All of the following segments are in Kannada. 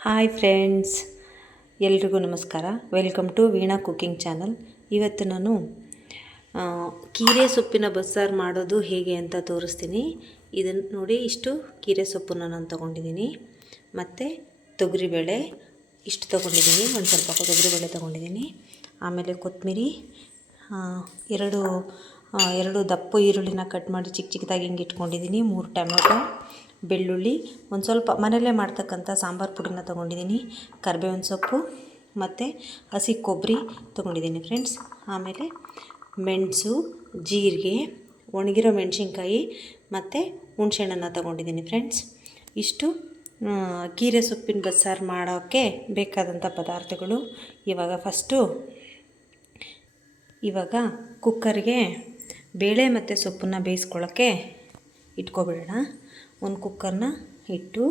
ಹಾಯ್ ಫ್ರೆಂಡ್ಸ್, ಎಲ್ರಿಗೂ ನಮಸ್ಕಾರ. Welcome to Veena cooking channel. ಇವತ್ತು ನಾನು ಕೀರೆ ಸೊಪ್ಪಿನ ಬಸ್ಸಾರು ಮಾಡೋದು ಹೇಗೆ ಅಂತ ತೋರಿಸ್ತೀನಿ. ಇದನ್ನು ನೋಡಿ, ಇಷ್ಟು ಕೀರೆ ಸೊಪ್ಪನ್ನು ನಾನು ತೊಗೊಂಡಿದ್ದೀನಿ. ಮತ್ತು ತೊಗರಿಬೇಳೆ ಇಷ್ಟು ತೊಗೊಂಡಿದ್ದೀನಿ, ಒಂದು ಸ್ವಲ್ಪ ತೊಗರಿಬೇಳೆ ತೊಗೊಂಡಿದ್ದೀನಿ. ಆಮೇಲೆ ಕೊತ್ತಂಬರಿ, ಎರಡು ದಪ್ಪ ಈರುಳ್ಳಿನ ಕಟ್ ಮಾಡಿ ಚಿಕ್ಕ ಚಿಕ್ಕದಾಗಿ ಹಿಂಗೆ ಇಟ್ಕೊಂಡಿದ್ದೀನಿ. 3 ಟೊಮೆಟೊ, ಬೆಳ್ಳುಳ್ಳಿ, ಒಂದು ಸ್ವಲ್ಪ ಮನೆಯಲ್ಲೇ ಮಾಡ್ತಕ್ಕಂಥ ಸಾಂಬಾರು ಪುಡಿನ ತೊಗೊಂಡಿದ್ದೀನಿ. ಕರಿಬೇವಿನ ಸೊಪ್ಪು ಮತ್ತು ಹಸಿ ಕೊಬ್ಬರಿ ತೊಗೊಂಡಿದ್ದೀನಿ ಫ್ರೆಂಡ್ಸ್. ಆಮೇಲೆ ಮೆಣಸು, ಜೀರಿಗೆ, ಒಣಗಿರೋ ಮೆಣಸಿನ್ಕಾಯಿ ಮತ್ತು ಹುಣಸೆಹಣ್ಣನ್ನು ತೊಗೊಂಡಿದ್ದೀನಿ ಫ್ರೆಂಡ್ಸ್. ಇಷ್ಟು ಕೀರೆ ಸೊಪ್ಪಿನ ಬಸ್ಸಾರು ಮಾಡೋಕ್ಕೆ ಬೇಕಾದಂಥ ಪದಾರ್ಥಗಳು. ಇವಾಗ ಕುಕ್ಕರ್ಗೆ ಬೇಳೆ ಮತ್ತು ಸೊಪ್ಪನ್ನು ಬೇಯಿಸ್ಕೊಳ್ಳೋಕ್ಕೆ ಇಟ್ಕೊಬಿಡೋಣ. ಒಂದು ಕುಕ್ಕರ್ನ ಇಟ್ಟು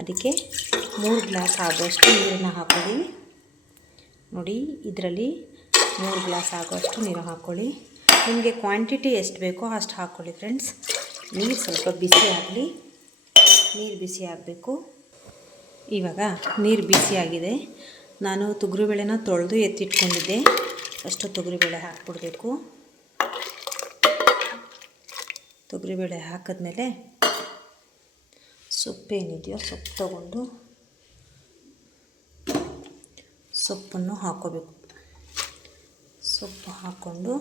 ಅದಕ್ಕೆ 3 ಗ್ಲಾಸ್ ಆಗುವಷ್ಟು ನೀರನ್ನ ಹಾಕ್ಕೊಳ್ಳಿ. ನೋಡಿ, ಇದರಲ್ಲಿ 3 ಗ್ಲಾಸ್ ಆಗುವಷ್ಟು ನೀರು ಹಾಕ್ಕೊಳ್ಳಿ. ನಿಮಗೆ ಕ್ವಾಂಟಿಟಿ ಎಷ್ಟು ಬೇಕೋ ಅಷ್ಟು ಹಾಕ್ಕೊಳ್ಳಿ ಫ್ರೆಂಡ್ಸ್. ನೀರು ಸ್ವಲ್ಪ ಬಿಸಿ ಆಗಲಿ. ನೀರು ಬಿಸಿ ಆಗಬೇಕು. ಇವಾಗ ನೀರು ಬಿಸಿಯಾಗಿದೆ. ನಾನು ತೊಗರಿಬೇಳೆನ ತೊಳೆದು ಎತ್ತಿಟ್ಕೊಂಡಿದ್ದೆ. ಅಷ್ಟು ತೊಗರಿಬೇಳೆ ಹಾಕ್ಬಿಡ್ಬೇಕು. ತೊಗರಿಬೇಳೆ ಹಾಕಿದ್ಮೇಲೆ ಸೊಪ್ಪೇನಿದೆಯೋ ಸೊಪ್ಪು ತೊಗೊಂಡು ಸೊಪ್ಪನ್ನು ಹಾಕ್ಕೋಬೇಕು. ಸೊಪ್ಪು ಹಾಕ್ಕೊಂಡು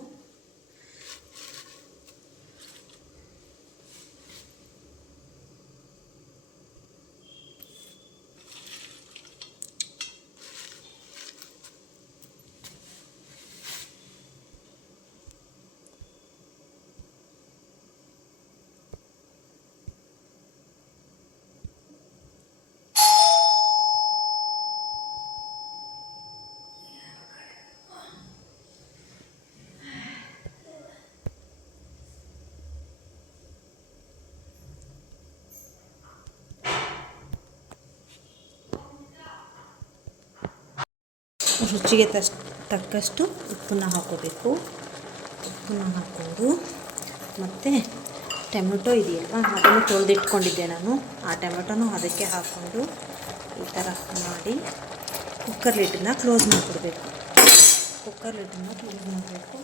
ರುಚಿಗೆ ತಕ್ಕಷ್ಟು ಉಪ್ಪನ್ನು ಹಾಕ್ಕೋಬೇಕು. ಉಪ್ಪನ್ನು ಹಾಕ್ಕೊಂಡು ಮತ್ತು ಟೊಮೆಟೊ ಇದೆಯಲ್ಲ, ಅದನ್ನು ತೊಳೆದಿಟ್ಕೊಂಡಿದ್ದೆ ನಾನು. ಆ ಟೊಮೆಟೊನೂ ಅದಕ್ಕೆ ಹಾಕ್ಕೊಂಡು ಈ ಥರ ಮಾಡಿ ಕುಕ್ಕರ್ ಲಿಡ್ಡನ್ನು ಕ್ಲೋಸ್ ಮಾಡಿಬಿಡ್ಬೇಕು. ಕುಕ್ಕರ್ ಲಿಡ್ಡನ್ನು ಕ್ಲೋಸ್ ಮಾಡಬೇಕು.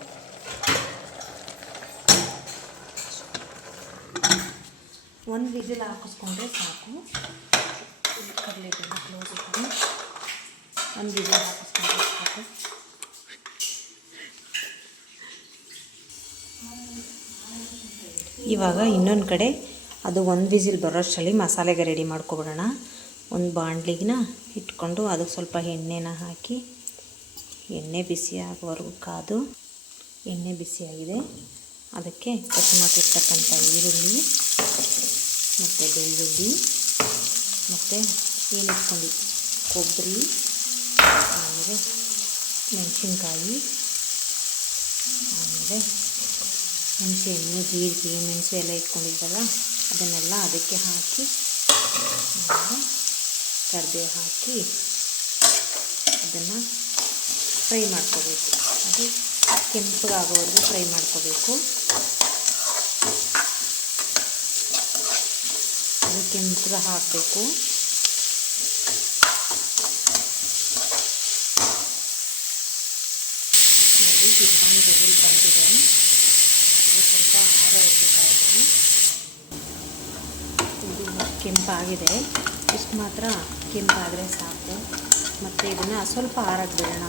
ಒಂದು ವಿಸಿಲ್ ಹಾಕಿಸ್ಕೊಂಡ್ರೆ ಸಾಕು. ಕುಕ್ಕರ್ ಲಿಡ್ಡನ್ನು ಕ್ಲೋಸ್ ಮಾಡಿ ಒಂದು ವಿಸಿಲ್ ಹಾಕಿಸ್ಕೊಂಡ್ರೆ ಸಾಕು. ಇವಾಗ ಇನ್ನೊಂದು ಕಡೆ ಅದು ಒಂದು ವಿಸಿಲ್ ಬರೋಷ್ಟರಲ್ಲಿ ಮಸಾಲೆಗೆ ರೆಡಿ ಮಾಡ್ಕೊಬಿಡೋಣ. ಒಂದು ಬಾಣಲಿನ ಇಟ್ಕೊಂಡು ಅದಕ್ಕೆ ಸ್ವಲ್ಪ ಎಣ್ಣೆನ ಹಾಕಿ, ಎಣ್ಣೆ ಬಿಸಿ ಆಗೋವರೆಗೂ ಕಾದು, ಎಣ್ಣೆ ಬಿಸಿಯಾಗಿದೆ. ಅದಕ್ಕೆ ಕಟ್ ಮಾಡಿರ್ತಕ್ಕಂಥ ಈರುಳ್ಳಿ ಮತ್ತು ಬೆಳ್ಳುಳ್ಳಿ ಮತ್ತು ಏನಿಟ್ಕೊಂಡು ಕೊಬ್ಬರಿ, ಆಮೇಲೆ ಮೆಣಸಿನ್ಕಾಯಿ, ಆಮೇಲೆ ಹುಣಸೆಹಣ್ಣು, ಜೀರಿಗೆ, ಮೆಣಸು ಎಲ್ಲ ಇಟ್ಕೊಂಡಿದ್ದಲ್ಲ ಅದನ್ನೆಲ್ಲ ಅದಕ್ಕೆ ಹಾಕಿ, ಆಮೇಲೆ ಕರಿಬೇವು ಹಾಕಿ ಅದನ್ನು ಫ್ರೈ ಮಾಡ್ಕೋಬೇಕು. ಅದು ಕೆಂಪಗಾಗೋವರೆಗೂ ಫ್ರೈ ಮಾಡ್ಕೋಬೇಕು. ಅದು ಕೆಂಪಗೆ ಹಾಕಬೇಕು. ನೋಡಿ, ಇದು ವಿಸಿಲ್ ಬಂದಿದೆ. ಇದು ಸ್ವಲ್ಪ ಆರೋವರೆಗೂ ಕಾಯೋಣ. ಇದು ಕೆಂಪಾಗಿದೆ. ಇಷ್ಟು ಮಾತ್ರ ಕೆಂಪಾದರೆ ಸಾಕು. ಮತ್ತು ಇದನ್ನು ಸ್ವಲ್ಪ ಆರಕ್ಕೆ ಬಿಡೋಣ.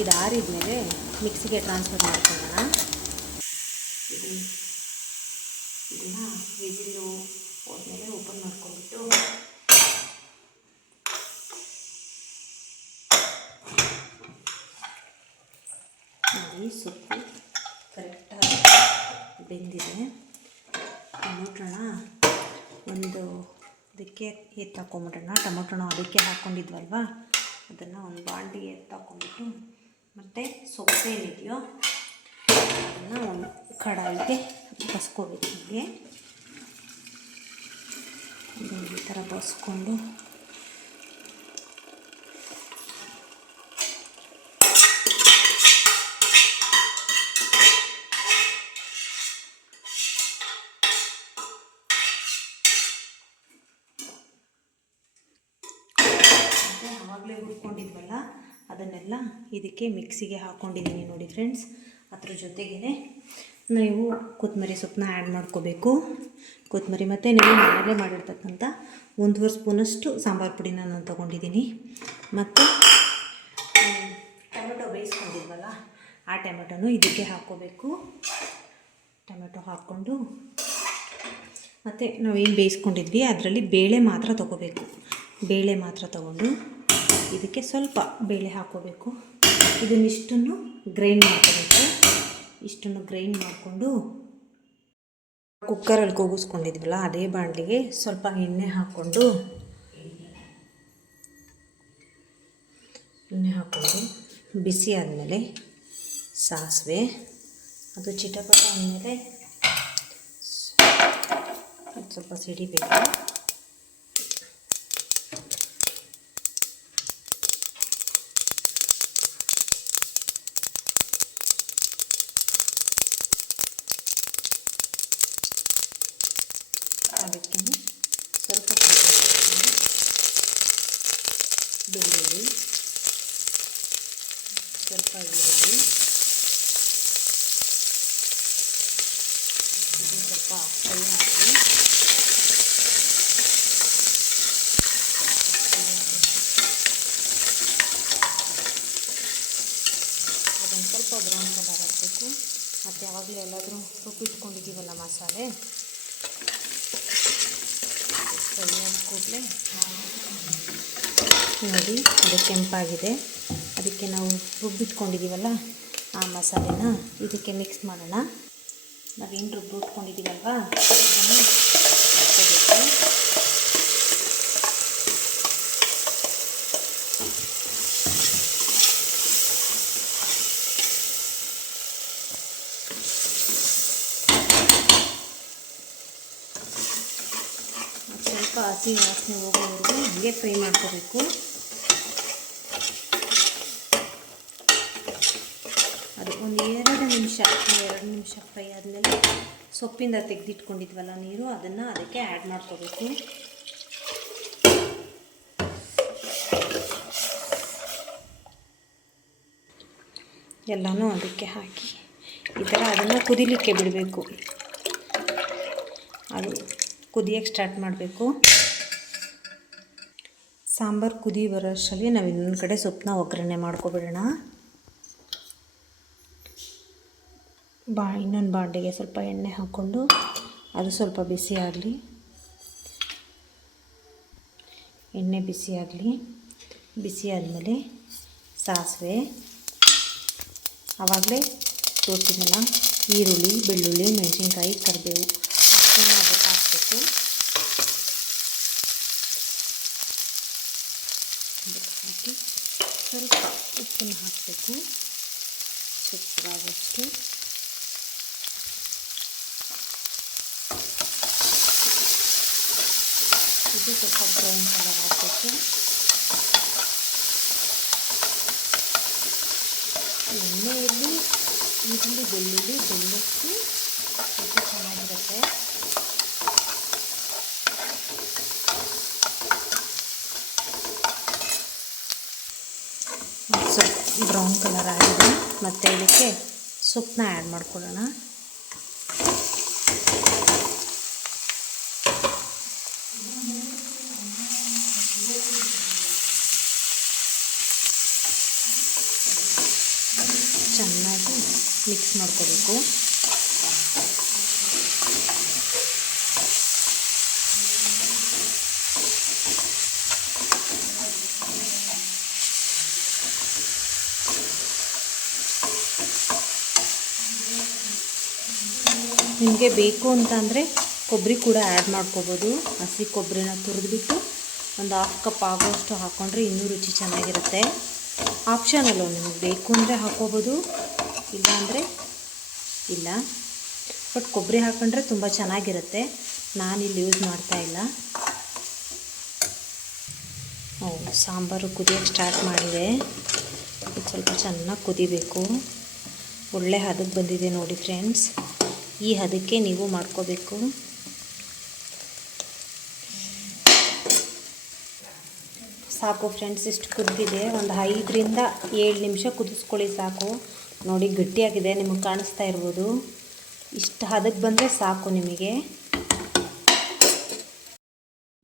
ಇದು ಆರಿದ ಮೇಲೆ ಮಿಕ್ಸಿಗೆ ಟ್ರಾನ್ಸ್ಫರ್ ಮಾಡ್ಕೊಳ್ಳೋಣ. ಇದನ್ನು ವಿಸಿಲು ಹೋದ್ಮೇಲೆ ಓಪನ್ ಮಾಡ್ಕೊಂಡ್ಬಿಟ್ಟು ನೋಡಿ, ಸೊಪ್ಪು ಕರೆಕ್ಟಾಗಿ ಬೆಂದಿದೆ. ಟೊಮೊಟೊನ ಒಂದು ಅದಕ್ಕೆ ಎತ್ತಾಕೊಂಬಿಡೋಣ. ಟೊಮೊಟೊನ ಅದಕ್ಕೆ ಹಾಕ್ಕೊಂಡಿದ್ವಲ್ವ, ಅದನ್ನು ಒಂದು ಬಾಂಡಿಗೆ ಎತ್ತಾಕೊಂಡ್ಬಿಟ್ಟು, ಮತ್ತು ಸೊಪ್ಪೇನಿದೆಯೋ ಅದನ್ನು ಒಂದು ಕಡಾಯಿಗೆ ಬಸ್ಕೋಬೇಕು. ಹೀಗೆ ಈ ಥರ ಬಸ್ಕೊಂಡು ಆವಾಗಲೇ ಹುರ್ಕೊಂಡಿದ್ವಲ್ಲ ಅದನ್ನೆಲ್ಲ ಇದಕ್ಕೆ ಮಿಕ್ಸಿಗೆ ಹಾಕ್ಕೊಂಡಿದ್ದೀನಿ ನೋಡಿ ಫ್ರೆಂಡ್ಸ್. ಅದ್ರ ಜೊತೆಗೇ ನೀವು ಕೊತ್ತಂಬರಿ ಸೊಪ್ಪನ್ನ ಆ್ಯಡ್ ಮಾಡ್ಕೋಬೇಕು. ಕೊತ್ತಂಬರಿ ಮತ್ತು ನೀವು ಮನೆಯಲ್ಲೇ ಮಾಡಿರ್ತಕ್ಕಂಥ 1 ಸ್ಪೂನಷ್ಟು ಸಾಂಬಾರು ಪುಡಿನ ನಾನು ತೊಗೊಂಡಿದ್ದೀನಿ. ಮತ್ತು ಟೊಮೆಟೊ ಬೇಯಿಸ್ಕೊಂಡಿದ್ವಲ್ಲ ಆ ಟೊಮೆಟೊನು ಇದಕ್ಕೆ ಹಾಕ್ಕೋಬೇಕು. ಟೊಮೆಟೊ ಹಾಕ್ಕೊಂಡು ಮತ್ತು ನಾವೇನು ಬೇಯಿಸ್ಕೊಂಡಿದ್ವಿ ಅದರಲ್ಲಿ ಬೇಳೆ ಮಾತ್ರ ತೊಗೋಬೇಕು. ಬೇಳೆ ಮಾತ್ರ ತೊಗೊಂಡು ಇದಕ್ಕೆ ಸ್ವಲ್ಪ ಬೇಳೆ ಹಾಕ್ಕೋಬೇಕು. ಇದನ್ನಿಷ್ಟನ್ನು ಗ್ರೈಂಡ್ ಮಾಡ್ಕೋಬೇಕು. ಇಷ್ಟನ್ನು ಗ್ರೈಂಡ್ ಮಾಡಿಕೊಂಡು ಕುಕ್ಕರಲ್ಲಿ ಕೂಗಿಸ್ಕೊಂಡಿದ್ವಲ್ಲ ಅದೇ ಬಾಣಲಿಗೆ ಸ್ವಲ್ಪ ಎಣ್ಣೆ ಹಾಕ್ಕೊಂಡು ಬಿಸಿ ಆದಮೇಲೆ ಸಾಸಿವೆ, ಅದು ಚಿಟಪಟ ಆದಮೇಲೆ ಸ್ವಲ್ಪ ಸಿಡಿಬೇಕು. ಅದಕ್ಕೆ ಸ್ವಲ್ಪ ಬೆಳ್ಳುಳ್ಳಿ, ಸ್ವಲ್ಪ ಈರುಳ್ಳಿ, ಇದು ಸ್ವಲ್ಪ ಫ್ರೈ ಹಾಕಿ ಅದೊಂದು ಸ್ವಲ್ಪ ಬ್ರೌನ್ ಕಲರ್ ಹಾಕಬೇಕು. ಮತ್ತು ಯಾವಾಗಲೂ ಎಲ್ಲಾದರೂ ರುಬ್ಬಿಟ್ಕೊಂಡಿದ್ದೀವಲ್ಲ ಮಸಾಲೆ ಕೂಡಲೇ ನೋಡಿ ಅದು ಕೆಂಪಾಗಿದೆ. ಅದಕ್ಕೆ ನಾವು ರುಬ್ಬಿಟ್ಕೊಂಡಿದ್ದೀವಲ್ಲ ಆ ಮಸಾಲೆನ ಇದಕ್ಕೆ ಮಿಕ್ಸ್ ಮಾಡೋಣ. ನಾವೇನು ರುಬ್ಬಿಟ್ಕೊಂಡಿದ್ದೀವಲ್ವ ಅದನ್ನು ಹಾಕ್ಕೋಬೇಕು. ಸ್ವಲ್ಪ ಹಸಿ ವಾಸನೆ ಹೋಗೋವರೆಗೂ ಹೀಗೆ ಫ್ರೈ ಮಾಡ್ಕೋಬೇಕು. ಅದು ಒಂದು 2 ನಿಮಿಷ ಫ್ರೈ ಆದಮೇಲೆ ಸೊಪ್ಪಿಂದ ತೆಗೆದಿಟ್ಕೊಂಡಿದ್ವಲ್ಲ ನೀರು ಅದನ್ನು ಅದಕ್ಕೆ ಆ್ಯಡ್ ಮಾಡ್ಕೋಬೇಕು. ಎಲ್ಲನೂ ಅದಕ್ಕೆ ಹಾಕಿ ಈ ಥರ ಅದನ್ನು ಕುದಿಲಿಕ್ಕೆ ಬಿಡಬೇಕು. ಅದು ಕುದಿಯೋಕ್ಕೆ ಸ್ಟಾರ್ಟ್ ಮಾಡಬೇಕು. ಸಾಂಬಾರು ಕುದಿ ಬರೋಷ್ಟರಲ್ಲಿ ನಾವು ಇನ್ನೊಂದು ಕಡೆ ಸೊಪ್ಪನ್ನ ಒಗ್ಗರಣೆ ಮಾಡ್ಕೊಬಿಡೋಣ. ಇನ್ನೊಂದು ಬಾಂಡೆಗೆ ಸ್ವಲ್ಪ ಎಣ್ಣೆ ಹಾಕ್ಕೊಂಡು ಅದು ಸ್ವಲ್ಪ ಬಿಸಿ ಆಗಲಿ. ಎಣ್ಣೆ ಬಿಸಿ ಆಗಲಿ. ಬಿಸಿ ಆದಮೇಲೆ ಸಾಸಿವೆ, ಆವಾಗಲೇ ತೋರಿಸಿದ್ನಲ್ಲ ಈರುಳ್ಳಿ, ಬೆಳ್ಳುಳ್ಳಿ, ಮೆಣಸಿನ್ಕಾಯಿ, ಕರಿಬೇವು ಅಷ್ಟನ್ನು ಅದಕ್ಕೆ ಹಾಕಬೇಕು. ಅದಕ್ಕೆ ಹಾಕಿ ಸ್ವಲ್ಪ ಉಪ್ಪನ್ನು ಹಾಕಬೇಕು ಸೊಪ್ಪಾಗೋಷ್ಟು. ಇದು ಸ್ವಲ್ಪ ಬ್ರೌನ್ ಕಲರ್ ಹಾಕಬೇಕು. ಎಣ್ಣೆಯಲ್ಲಿ ಈರುಳ್ಳಿ ಬೆಳ್ಳುಳ್ಳಿ ಬೆಂದಷ್ಟು ಇದು ಚೆನ್ನಾಗಿರುತ್ತೆ. ಸ್ವಲ್ಪ ಬ್ರೌನ್ ಕಲರ್ ಆಗಿದೆ. ಮತ್ತು ಇದಕ್ಕೆ ಸೊಪ್ಪನ್ನ ಆ್ಯಡ್ ಮಾಡ್ಕೊಳ್ಳೋಣ. ಚೆನ್ನಾಗಿ ಮಿಕ್ಸ್ ಮಾಡ್ಕೋಬೇಕು. ನಿಮಗೆ ಬೇಕು ಅಂತ ಅಂದರೆ ಕೊಬ್ಬರಿ ಕೂಡ ಆ್ಯಡ್ ಮಾಡ್ಕೋಬೋದು. ಹಸಿ ಕೊಬ್ಬರಿನ ತುರಿದ್ಬಿಟ್ಟು ಒಂದು 1/2 ಕಪ್ ಆಗೋಷ್ಟು ಹಾಕ್ಕೊಂಡ್ರೆ ಇನ್ನೂ ರುಚಿ ಚೆನ್ನಾಗಿರುತ್ತೆ. ಆಪ್ಷನಲ್ಲು, ನಿಮಗೆ ಬೇಕು ಅಂದರೆ ಹಾಕ್ಕೋಬೋದು, ಇಲ್ಲಾಂದರೆ ಇಲ್ಲ. ಬಟ್ ಕೊಬ್ಬರಿ ಹಾಕ್ಕೊಂಡ್ರೆ ತುಂಬ ಚೆನ್ನಾಗಿರುತ್ತೆ. ನಾನಿಲ್ಲಿ ಯೂಸ್ ಮಾಡ್ತಾಯಿಲ್ಲ. ಸಾಂಬಾರು ಕುದಿಯೋಕ್ಕೆ ಸ್ಟಾರ್ಟ್ ಮಾಡಿದೆ. ಇದು ಸ್ವಲ್ಪ ಚೆನ್ನಾಗಿ ಕುದಿಬೇಕು. ಒಳ್ಳೆ ಹದಕ್ಕೆ ಬಂದಿದೆ ನೋಡಿ ಫ್ರೆಂಡ್ಸ್. ಈ ಹದಕ್ಕೆ ನೀವು ಮಾಡ್ಕೋಬೇಕು. ಸಾಕು ಫ್ರೆಂಡ್ಸ್, ಇಷ್ಟು ಕುದ್ದಿದೆ. ಒಂದು 5ರಿಂದ 7 ನಿಮಿಷ ಕುದಿಸ್ಕೊಳ್ಳಿ ಸಾಕು. ನೋಡಿ ಗಟ್ಟಿಯಾಗಿದೆ, ನಿಮಗೆ ಕಾಣಿಸ್ತಾ ಇರ್ಬೋದು. ಇಷ್ಟು ಹದಕ್ಕೆ ಬಂದರೆ ಸಾಕು ನಿಮಗೆ.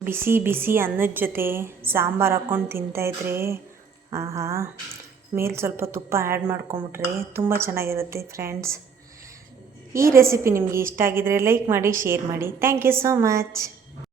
ಬಿಸಿ ಬಿಸಿ ಅನ್ನದ ಜೊತೆ ಸಾಂಬಾರು ಹಾಕ್ಕೊಂಡು ತಿಂತಾಯಿದ್ರೆ ಆಹಾ, ಮೇಲೆ ಸ್ವಲ್ಪ ತುಪ್ಪ ಆ್ಯಡ್ ಮಾಡ್ಕೊಂಬಿಟ್ರೆ ತುಂಬ ಚೆನ್ನಾಗಿರುತ್ತೆ ಫ್ರೆಂಡ್ಸ್. ಈ ರೆಸಿಪಿ ನಿಮಗೆ ಇಷ್ಟ ಆಗಿದರೆ ಲೈಕ್ ಮಾಡಿ, ಶೇರ್ ಮಾಡಿ. Thank you so much.